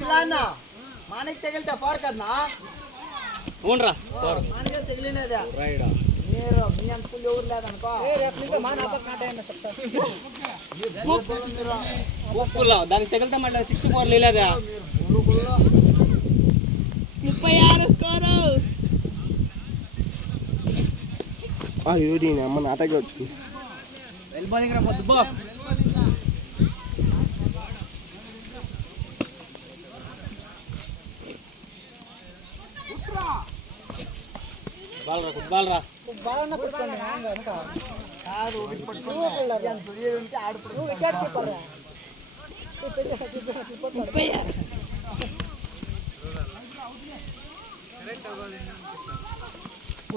పిల్ల మానకి తగిలితే ఫార్ కదనా అవునరా మానకే తగిలినదే రైడా మీరు మీ అంత పుల్లి ఎవరు లేదనుకో దానికి తగిలితే మళ్ళీ 6-4 లేలేదా 36 స్కోరు అమ్మ నాటకి వచ్చింది వెళ్ళిపోయి రా పొద్దు బా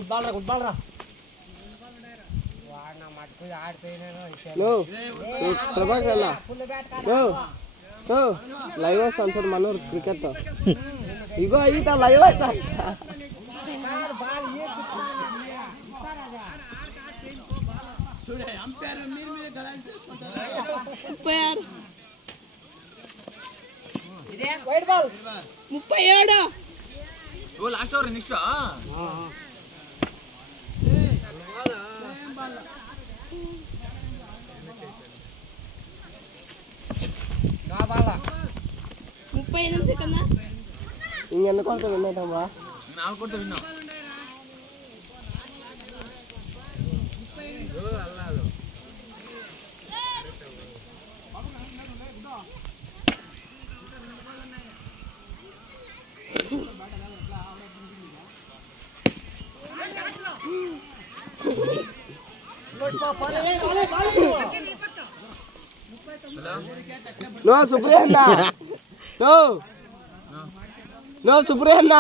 బాల్రా గుడ్బాల్రా లైవ్ వస్తాను సార్ మనోరు క్రికెట్ ఇగో ఈత లైవ్ వస్తా white ball 37 last over next ఇంకెన్ని కొలత విన్నాటమ్మా 4 కొలత విన్నా నో సుప్రియన్న నో సుప్రియన్న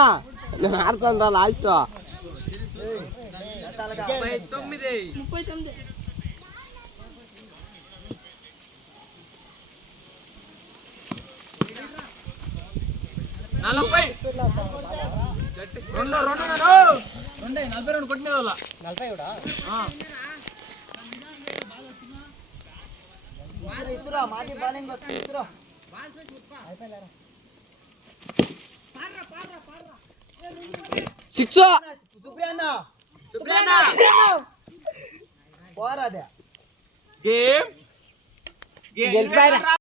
నేను ఆడుతాను రా లాస్ట్ 39 42 కొట్టిన వాళ్ళ 40 ఇసురా మాది బౌలింగ్ వస్తుంది ఇసురా సిక్స్ సుప్రియన్న పోరాదే గేమ్ గెలిపారా